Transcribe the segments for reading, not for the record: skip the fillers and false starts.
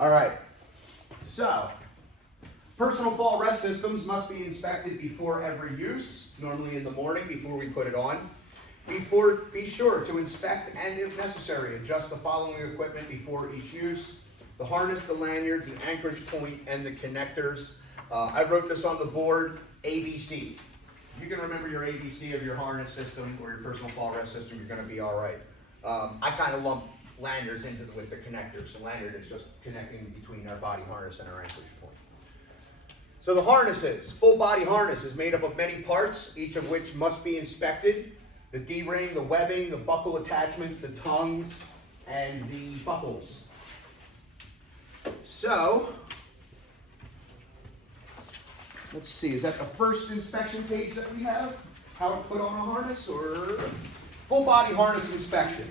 All right, so personal fall rest systems must be inspected before every use, normally in the morning before we put it on. Be sure to inspect and, if necessary, adjust the following equipment before each use: the harness, the lanyard, the anchorage point, and the connectors. I wrote this on the board, ABC. If you can remember your ABC of your harness system or your personal fall rest system, you're going to be all right. I kind of lump lanyards with the connectors. So lanyard is just connecting between our body harness and our anchorage point. So the harnesses, full body harness is made up of many parts, each of which must be inspected. The D-ring, the webbing, the buckle attachments, the tongues, and the buckles. So, let's see, is that the first inspection page that we have? How to put on a harness, or full body harness inspection?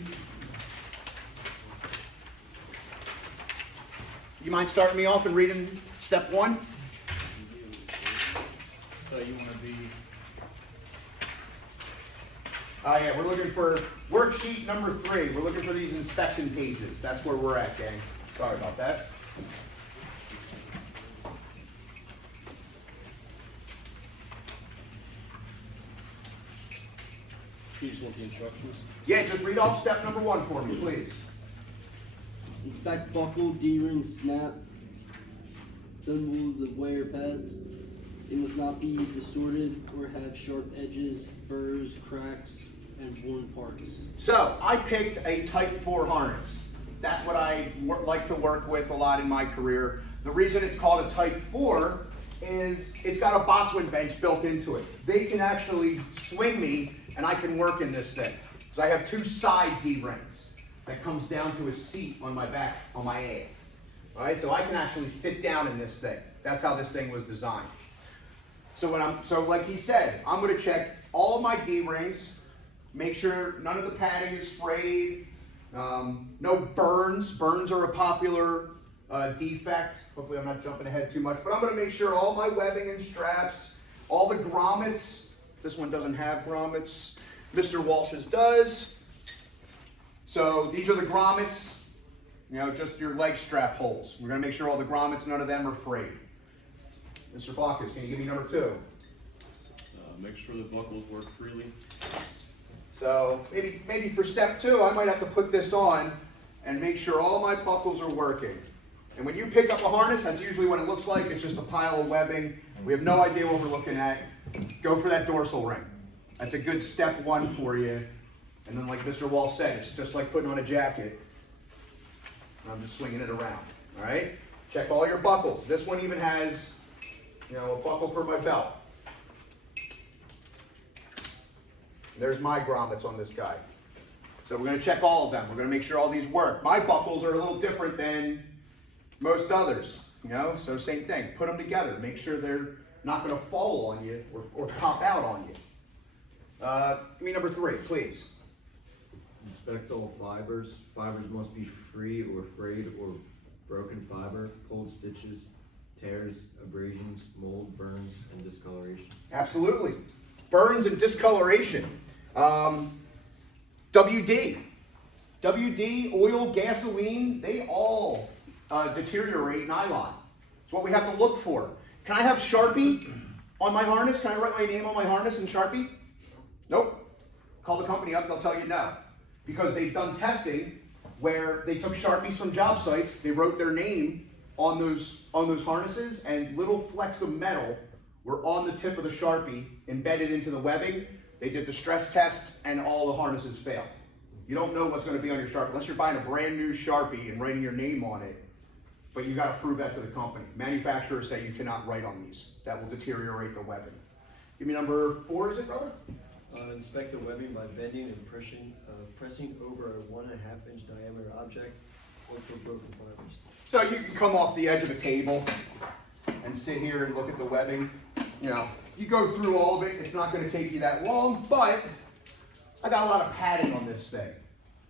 You mind starting me off and reading step 1? So you want to be... Yeah, we're looking for worksheet number 3. We're looking for these inspection pages. That's where we're at, gang. Sorry about that. You just want the instructions? Yeah, just read off step number 1 for me, please. Inspect buckle, D-ring, snap, thimbles of wear pads. They must not be distorted or have sharp edges, burrs, cracks, and worn parts. So, I picked a Type 4 harness. That's what I like to work with a lot in my career. The reason it's called a Type 4 is it's got a Botswan bench built into it. They can actually swing me, and I can work in this thing. So I have 2 side D-rings that comes down to a seat on my back, on my ass. All right, so I can actually sit down in this thing. That's how this thing was designed. So like he said, I'm going to check all my D-rings, make sure none of the padding is frayed, no burns. Burns are a popular defect. Hopefully I'm not jumping ahead too much, but I'm going to make sure all my webbing and straps, all the grommets. This one doesn't have grommets. Mr. Walsh's does. So these are the grommets, just your leg strap holes. We're going to make sure all the grommets, none of them are frayed. Mr. Bacchus, can you give me number 2? Make sure the buckles work freely. So maybe for step 2, I might have to put this on and make sure all my buckles are working. And when you pick up a harness, that's usually what it looks like. It's just a pile of webbing. We have no idea what we're looking at. Go for that dorsal ring. That's a good step 1 for you. And then like Mr. Walsh said, it's just like putting on a jacket. I'm just swinging it around, all right? Check all your buckles. This one even has, a buckle for my belt. There's my grommets on this guy. So we're going to check all of them. We're going to make sure all these work. My buckles are a little different than most others, so same thing. Put them together. Make sure they're not going to fall on you or pop out on you. Give me number 3, please. Inspect all fibers. Fibers must be free or frayed or broken fiber, pulled stitches, tears, abrasions, mold, burns, and discoloration. Absolutely. Burns and discoloration. WD, oil, gasoline, they all deteriorate nylon. It's what we have to look for. Can I have Sharpie on my harness? Can I write my name on my harness in Sharpie? Nope. Call the company up, they'll tell you no. Because they've done testing where they took Sharpies from job sites, they wrote their name on those harnesses, and little flecks of metal were on the tip of the Sharpie, embedded into the webbing. They did the stress tests, and all the harnesses failed. You don't know what's going to be on your Sharpie, unless you're buying a brand new Sharpie and writing your name on it, but you got to prove that to the company. Manufacturers say you cannot write on these. That will deteriorate the webbing. Give me number 4, is it, brother? Inspect the webbing by bending and pressing over a 1.5-inch diameter object or for broken fibers. So you can come off the edge of a table and sit here and look at the webbing. You go through all of it. It's not going to take you that long, but I got a lot of padding on this thing.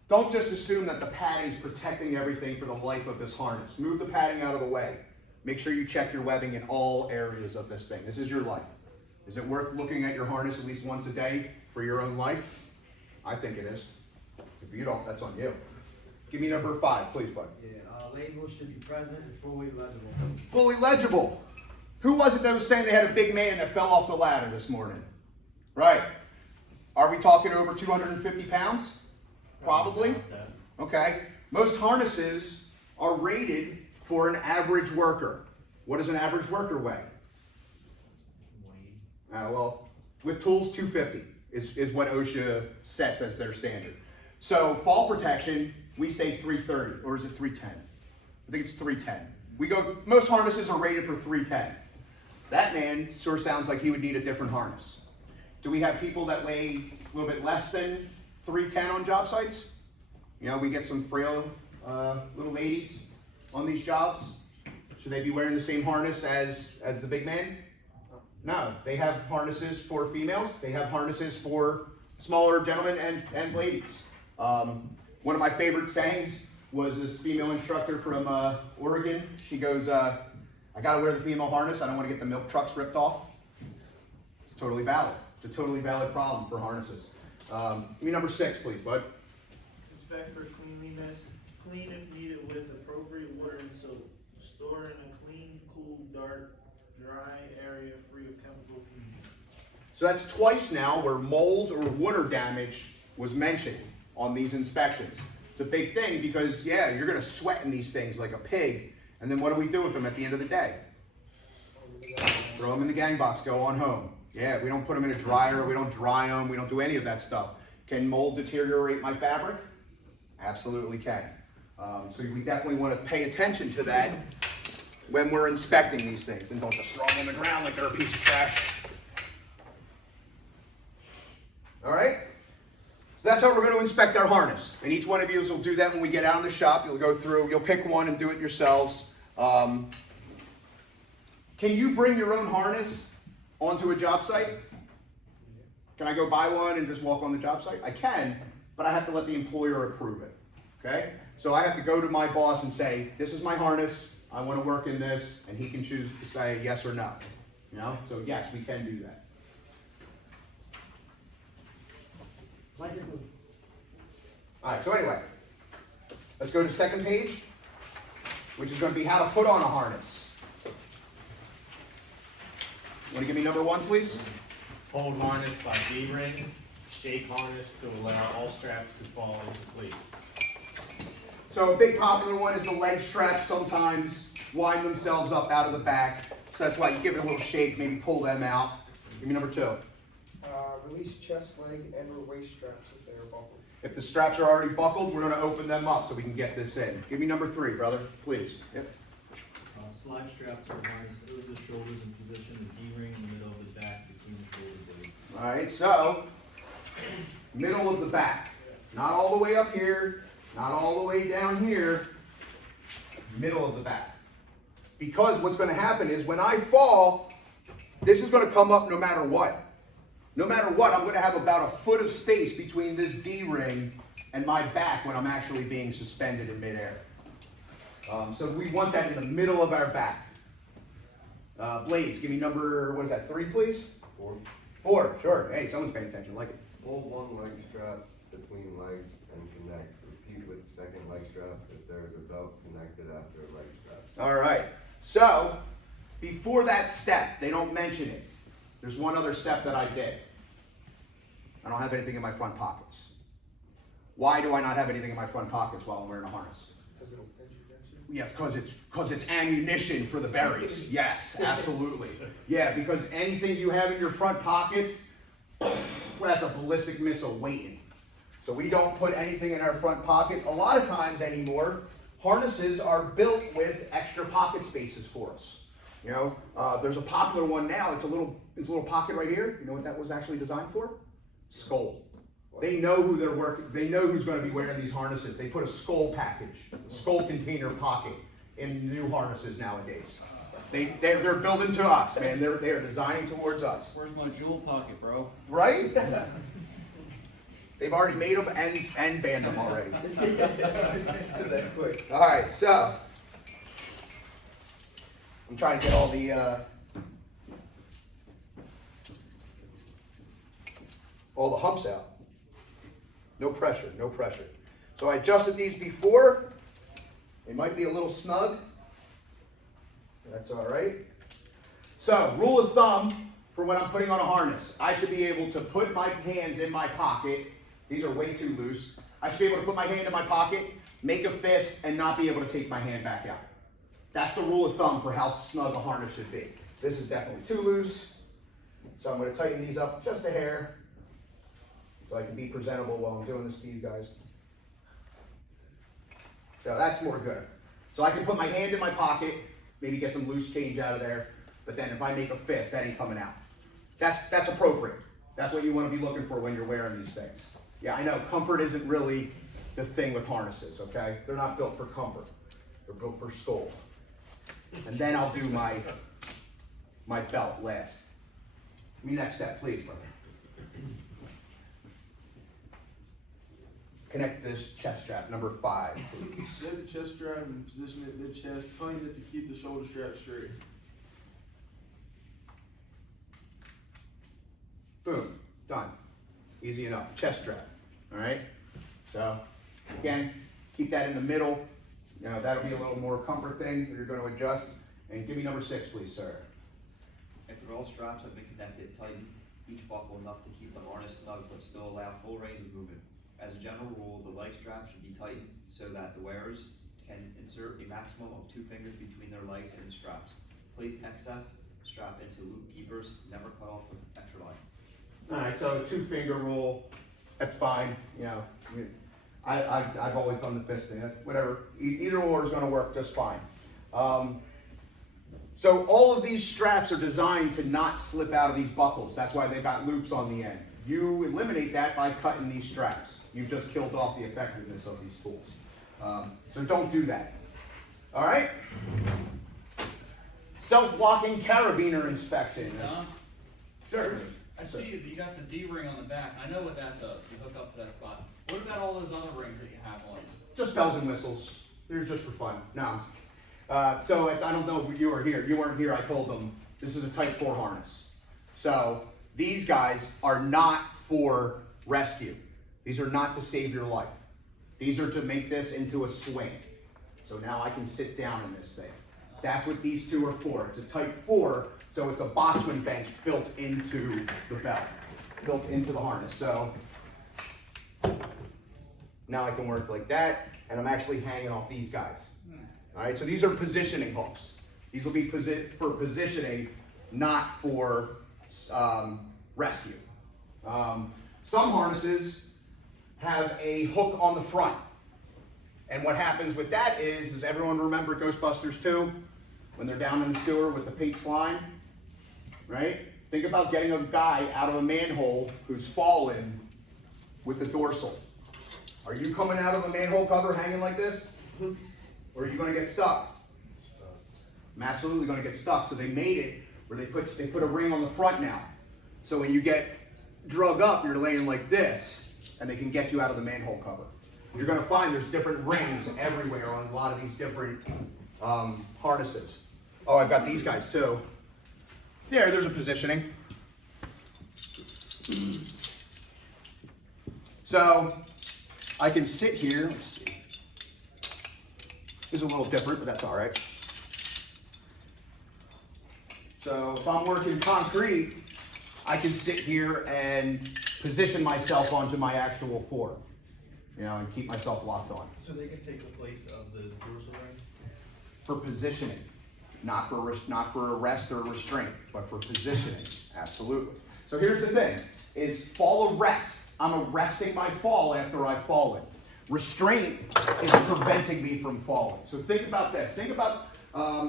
Don't just assume that the padding is protecting everything for the life of this harness. Move the padding out of the way. Make sure you check your webbing in all areas of this thing. This is your life. Is it worth looking at your harness at least once a day for your own life? I think it is. If you don't, that's on you. Give me number 5, please, bud. Yeah, labels should be present and fully legible. Fully legible. Who was it that was saying they had a big man that fell off the ladder this morning? Right. Are we talking over 250 pounds? Probably. Okay. Most harnesses are rated for an average worker. What does an average worker weigh? Well, with tools, 250 is what OSHA sets as their standard. So fall protection, we say 330, or is it 310? I think it's 310. Most harnesses are rated for 310. That man sure sounds like he would need a different harness. Do we have people that weigh a little bit less than 310 on job sites? You know, we get some frail little ladies on these jobs. Should they be wearing the same harness as the big man? No, they have harnesses for females. They have harnesses for smaller gentlemen and ladies. One of my favorite sayings was this female instructor from Oregon. She goes, I gotta wear the female harness. I don't want to get the milk trucks ripped off. It's totally valid. It's a totally valid problem for harnesses. Give me number 6, please, bud. Inspect for cleanliness. Clean if needed with appropriate water and soap. Store in a clean, cool, dark, dry area free of chemical fumes. So that's twice now where mold or water damage was mentioned on these inspections. It's a big thing because, yeah, you're going to sweat in these things like a pig, and then what do we do with them at the end of the day? Throw them in the gang box, go on home. Yeah, we don't put them in a dryer, we don't dry them, we don't do any of that stuff. Can mold deteriorate my fabric? Absolutely can. So we definitely want to pay attention to that when we're inspecting these things, and don't just throw them on the ground like they're a piece of trash. All right? So that's how we're going to inspect our harness. And each one of you will do that when we get out in the shop. You'll go through, you'll pick one and do it yourselves. Can you bring your own harness onto a job site? Can I go buy one and just walk on the job site? I can, but I have to let the employer approve it. Okay? So I have to go to my boss and say, this is my harness, I want to work in this, and he can choose to say yes or no. You know? So yes, we can do that. Alright, so anyway, let's go to the second page, which is going to be how to put on a harness. Want to give me number 1, please? Hold harness by D-ring, shake harness to allow all straps to fall into place. So a big popular one is the leg straps sometimes wind themselves up out of the back. So that's why you give it a little shake, maybe pull them out. Give me number 2. Release chest, leg, and or waist straps if they are buckled. If the straps are already buckled, we're going to open them up so we can get this in. Give me number 3, brother, please. Yep. Slide straps are harnessed over the shoulders and position the D-ring in the middle of the back between the shoulder blades. All right, so middle of the back. Not all the way up here, not all the way down here. Middle of the back. Because what's going to happen is when I fall, this is going to come up no matter what. No matter what, I'm going to have about a foot of space between this D-ring and my back when I'm actually being suspended in midair. So we want that in the middle of our back. Blades, give me number, what is that, 3, please? 4. 4, sure. Hey, someone's paying attention, I like it. Hold one leg strap between legs and connect. Repeat with second leg strap if there is a belt connected after a leg strap. All right. So, before that step, they don't mention it. There's one other step that I did. I don't have anything in my front pockets. Why do I not have anything in my front pockets while I'm wearing a harness? Because it'll pinch against you. Yeah, because it's ammunition for the berries. Yes, absolutely. Yeah, because anything you have in your front pockets, well, that's a ballistic missile waiting. So we don't put anything in our front pockets. A lot of times anymore, harnesses are built with extra pocket spaces for us. You know, there's a popular one now. It's a little pocket right here. You know what that was actually designed for? Skull. They know who they're working. They know who's going to be wearing these harnesses. They put a skull package, a skull container pocket in new harnesses nowadays. They're building to us, man. They are designing towards us. Where's my jewel pocket, bro? Right? They've already made them and banned them already. That's quick. All right, so I'm trying to get all the humps out. No pressure, no pressure. So I adjusted these before. They might be a little snug. That's all right. So, rule of thumb for when I'm putting on a harness, I should be able to put my hands in my pocket. These are way too loose. I should be able to put my hand in my pocket, make a fist, and not be able to take my hand back out. That's the rule of thumb for how snug a harness should be. This is definitely too loose. So I'm going to tighten these up just a hair so I can be presentable while I'm doing this to you guys. So that's more good. So I can put my hand in my pocket, maybe get some loose change out of there, but then if I make a fist, that ain't coming out. That's appropriate. That's what you want to be looking for when you're wearing these things. Yeah, I know comfort isn't really the thing with harnesses, okay? They're not built for comfort. They're built for skull. And then I'll do my belt last. Give me next step, please, brother. Connect this chest strap, number 5, please. Set the chest strap and position it mid chest, tighten it to keep the shoulder strap straight. Boom, done. Easy enough, chest strap, all right? So, again, keep that in the middle. You know, that'll be a little more comfort thing that you're going to adjust. And give me number 6, please, sir. After all straps have been connected, tighten each buckle enough to keep the harness snug but still allow full range of movement. As a general rule, the leg strap should be tightened so that the wearers can insert a maximum of 2 fingers between their legs and the straps. Place excess strap into loop keepers, never cut off with extra line. All right, so 2-finger rule, that's fine. You know, I've always done the fist thing. Whatever, either or is going to work just fine. So all of these straps are designed to not slip out of these buckles. That's why they've got loops on the end. You eliminate that by cutting these straps. You've just killed off the effectiveness of these tools. So don't do that. All right? Self-locking carabiner inspection. Tom, Sure. I see you got the D-ring on the back. I know what that does. You hook up to that spot. What about all those other rings that you have on? Just bells and whistles. They're just for fun. No. So I don't know if you were here. You weren't here. I told them this is a Type 4 harness. So these guys are not for rescue. These are not to save your life. These are to make this into a swing. So now I can sit down in this thing. That's what these two are for. It's a Type 4, so it's a Bossman bench built into the belt, built into the harness. So now I can work like that, and I'm actually hanging off these guys. All right, so these are positioning hooks. These will be for positioning, not for rescue. Some harnesses have a hook on the front. And what happens with that is everyone remember Ghostbusters 2? When they're down in the sewer with the pink slime, right? Think about getting a guy out of a manhole who's fallen with the dorsal. Are you coming out of a manhole cover hanging like this? Or are you going to get stuck? I'm absolutely going to get stuck. So they made it where they put a ring on the front now. So when you get drug up, you're laying like this, and they can get you out of the manhole cover. You're going to find there's different rings everywhere on a lot of these different harnesses. Oh, I've got these guys too. There's a positioning. So I can sit here. Let's see. This is a little different, but that's all right. So if I'm working concrete, I can sit here and position myself onto my actual form, you know, and keep myself locked on. So they can take the place of the dorsal ring? For positioning, not for arrest or restraint, but for positioning, absolutely. So here's the thing, is fall arrest. I'm arresting my fall after I've fallen. Restraint is preventing me from falling. So think about this. Think about,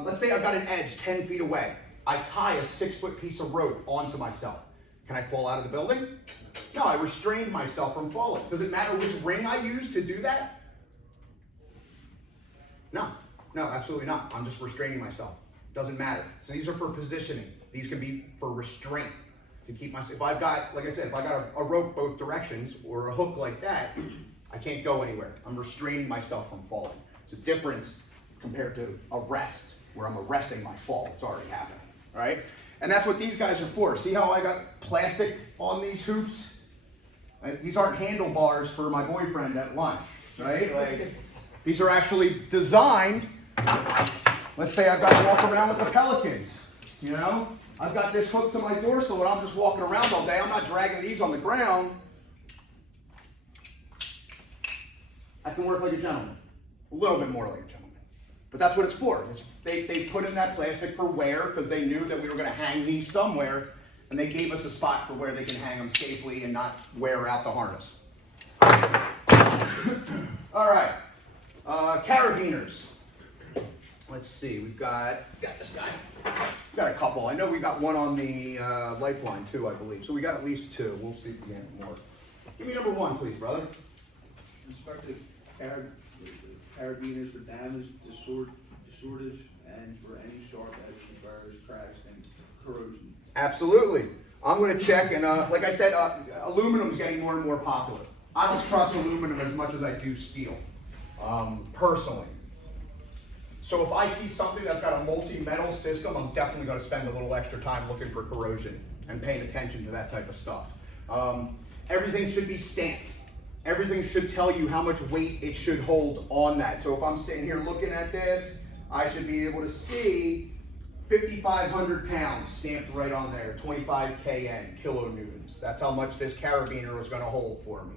let's say I've got an edge 10 feet away. I tie a 6-foot piece of rope onto myself. Can I fall out of the building? No, I restrained myself from falling. Does it matter which ring I use to do that? No, absolutely not. I'm just restraining myself. Doesn't matter. So these are for positioning. These can be for restraint. To keep myself, if I've got, like I said, if I got a rope both directions or a hook like that, I can't go anywhere. I'm restraining myself from falling. It's a difference compared to arrest, where I'm arresting my fall. It's already happened, all right? And that's what these guys are for. See how I got plastic on these hoops? These aren't handlebars for my boyfriend at lunch, right? Like, These are actually designed, let's say I've got to walk around with the Pelicans, you know? I've got this hooked to my dorsal and I'm just walking around all day. I'm not dragging these on the ground. I can work like a gentleman. A little bit more like a gentleman. But that's what it's for. They put in that plastic for wear because they knew that we were going to hang these somewhere, and they gave us a spot for where they can hang them safely and not wear out the harness. All right, carabiners. Let's see, we've got this guy. We've got a couple. I know we got one on the Lifeline too, I believe. So we got at least two. We'll see if we can get more. Give me number one, please, brother. Inspected carabiners for damage, disortage, and for any sharp edges, burrs, cracks, and corrosion. Absolutely. I'm going to check, and like I said, aluminum is getting more and more popular. I don't trust aluminum as much as I do steel, personally. So if I see something that's got a multi-metal system, I'm definitely going to spend a little extra time looking for corrosion and paying attention to that type of stuff. Everything should be stamped. Everything should tell you how much weight it should hold on that. So if I'm sitting here looking at this, I should be able to see 5,500 pounds stamped right on there, 25 kN, kilonewtons. That's how much this carabiner was going to hold for me.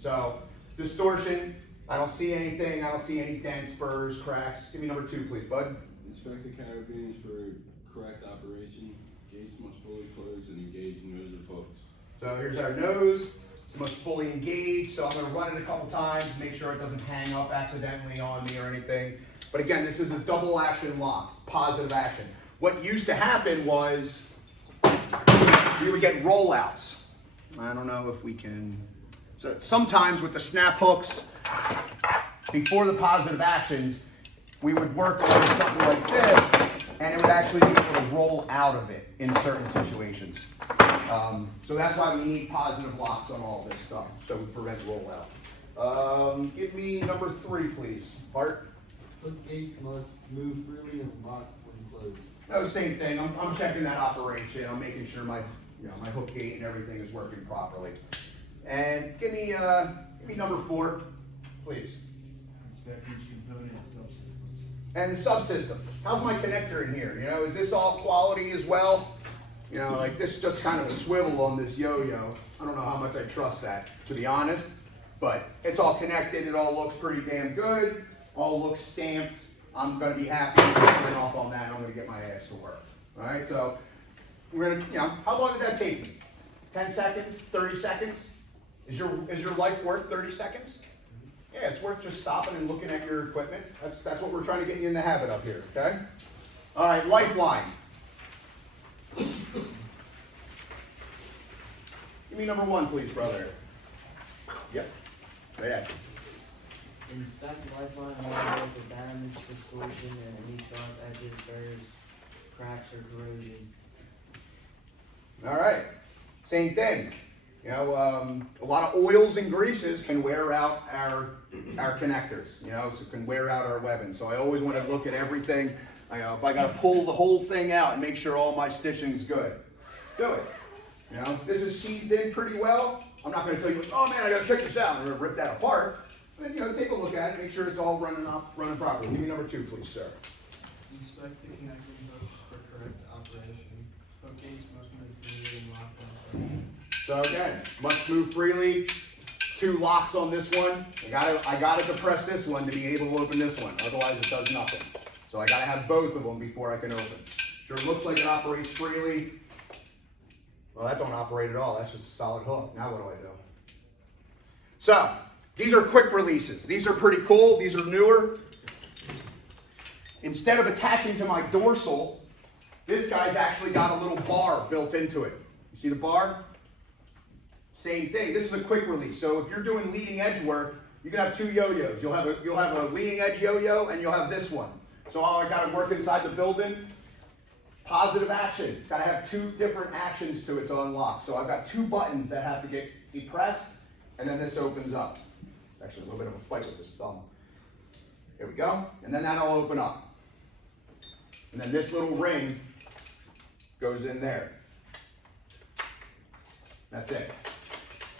So distortion, I don't see anything. I don't see any dents, burrs, cracks. Give me number two, please, bud. Inspect the carabiners for correct operation. Gates must fully close and engage nose of hooks. So here's our nose. It must fully engage. So I'm going to run it a couple times, make sure it doesn't hang up accidentally on me or anything. But again, this is a double action lock, positive action. What used to happen was we would get rollouts. I don't know if we can. So sometimes with the snap hooks, before the positive actions, we would work on something like this, and it would actually be able to roll out of it in certain situations. So that's why we need positive locks on all this stuff, so we prevent rollout. Give me number three, please. Bart? Hook gates must move freely and lock when closed. No, same thing. I'm checking that operation. I'm making sure my hook gate and everything is working properly. And give me number four, please. Inspect each component and subsystems. And the subsystem. How's my connector in here? You know, is this all quality as well? You know, like this is just kind of a swivel on this yo-yo. I don't know how much I trust that, to be honest. But it's all connected. It all looks pretty damn good. All looks stamped. I'm going to be happy to sign off on that. I'm going to get my ass to work. All right, so we're going to, how long did that take me? 10 seconds? 30 seconds? Is your life worth 30 seconds? Yeah, it's worth just stopping and looking at your equipment. That's what we're trying to get you in the habit of here, okay? All right, Lifeline. Give me number one, please, brother. Yep. Right at you. Inspect Lifeline hardware for damage, distortion, and any sharp edges, burrs, cracks, or corrosion. All right. Same thing. You know, a lot of oils and greases can wear out our connectors. You know, so it can wear out our webbing. So I always want to look at everything. If I got to pull the whole thing out and make sure all my stitching's good, do it. You know, this is sheathed in pretty well. I'm not going to tell you, oh man, I got to check this out and rip that apart. But, you know, take a look at it, make sure it's all running properly. Give me number two, please, sir. Inspect the connecting hooks for correct operation. Hook gates must move freely and lock when closed. So again, must move freely. 2 locks on this one. I gotta depress this one to be able to open this one. Otherwise, it does nothing. So I gotta have both of them before I can open. Sure looks like it operates freely. Well, that don't operate at all. That's just a solid hook. Now what do I do? So these are quick releases. These are pretty cool. These are newer. Instead of attaching to my dorsal, this guy's actually got a little bar built into it. You see the bar? Same thing. This is a quick release. So if you're doing leading edge work, you can have 2 yo-yos. You'll have a leading edge yo-yo and you'll have this one. So I got to work inside the building. Positive action. It's got to have 2 different actions to it to unlock. So I've got 2 buttons that have to get depressed, and then this opens up. It's actually a little bit of a fight with this thumb. Here we go. And then that'll open up. And then this little ring goes in there. That's it.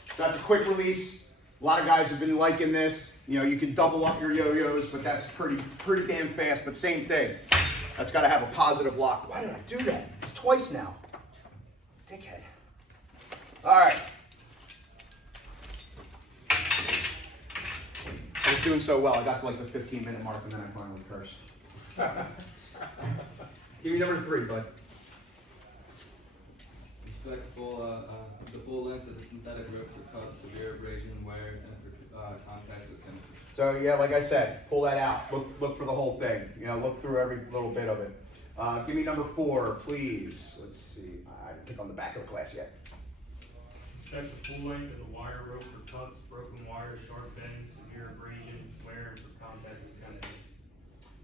So that's a quick release. A lot of guys have been liking this. You know, you can double up your yo-yos, but that's pretty damn fast, but same thing. That's gotta have a positive lock. Why did I do that? It's twice now. Dickhead. All right. I was doing so well, I got to like the 15-minute mark and then I finally cursed. Give me number 3, bud. Inspect the full length of the synthetic rope for cuts, severe abrasion, wear, and for contact with chemicals. So yeah, like I said, pull that out. Look for the whole thing. You know, look through every little bit of it. Give me number 4, please. Let's see. I didn't pick on the back of the class yet. Inspect the full length of the wire rope for cuts, broken wire, sharp bends, severe abrasion, wear, and for contact with chemicals.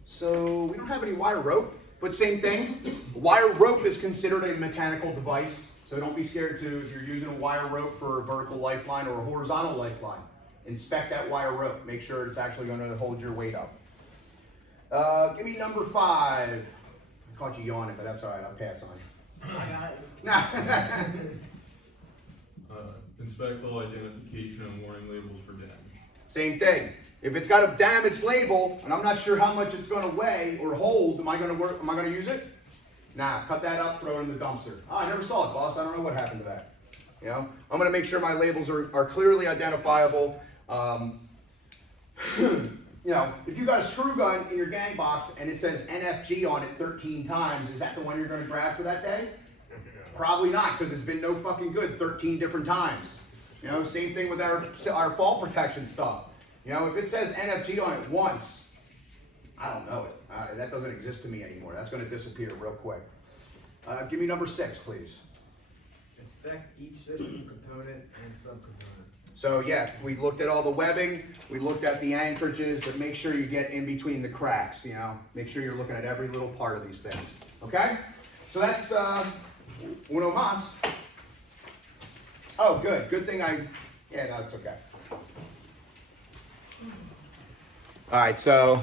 So we don't have any wire rope, but same thing. Wire rope is considered a mechanical device, so don't be scared to, if you're using a wire rope for a vertical lifeline or a horizontal lifeline, inspect that wire rope. Make sure it's actually going to hold your weight up. Give me number 5. I caught you yawning, but that's all right. I'll pass on. Nah. Inspect all identification and warning labels for damage. Same thing. If it's got a damaged label and I'm not sure how much it's going to weigh or hold, am I going to use it? Nah, cut that up, throw it in the dumpster. Oh, I never saw it, boss. I don't know what happened to that. You know, I'm going to make sure my labels are clearly identifiable. You know, if you got a screw gun in your gang box and it says NFG on it 13 times, is that the one you're going to grab for that day? Probably not, because it's been no fucking good 13 different times. You know, same thing with our fall protection stuff. You know, if it says NFG on it once, I don't know it. That doesn't exist to me anymore. That's going to disappear real quick. Give me number 6, please. Inspect each system component and subcomponent. So yeah, we looked at all the webbing, we looked at the anchorages, but make sure you get in between the cracks, you know? Make sure you're looking at every little part of these things, okay? So that's uno mas. Oh, good thing yeah, no, it's okay. All right, so